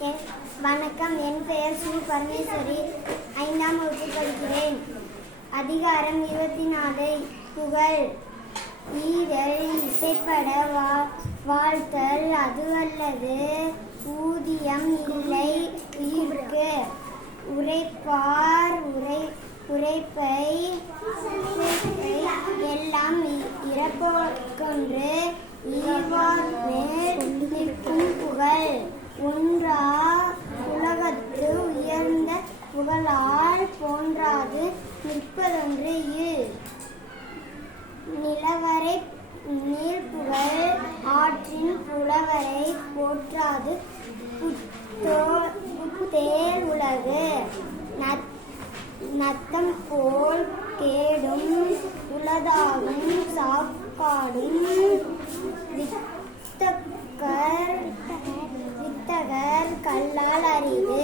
வணக்கம். என் பெயர் சு. பரமேஸ்வரி. 5ஆம் வகுப்பு படிக்கிறேன். அதிகாரம் 24. புகழ். ஈதல், இசைப்பட வாழ்த்தல், அதுவல்லது ஊதியம் இல்லை உயிர்க்கு. உரைப்பார் உரைப்பை எல்லாம் இறப்போர்க்கொன்று ஈவார் மேல் நிற்கும் புகழ். ஒன்றா உலகத்து உயர்ந்த புகழால் போன்றாது நிற்பதொன்று இல். நிலவரை நீள்புகழ் ஆற்றின் புலவரை போற்றாது புத்தேல் உலகு. நத்தம் போல் கேடும் உளதாகும் சாக்காடும் வித்தகர் கல்லால் அறிவு.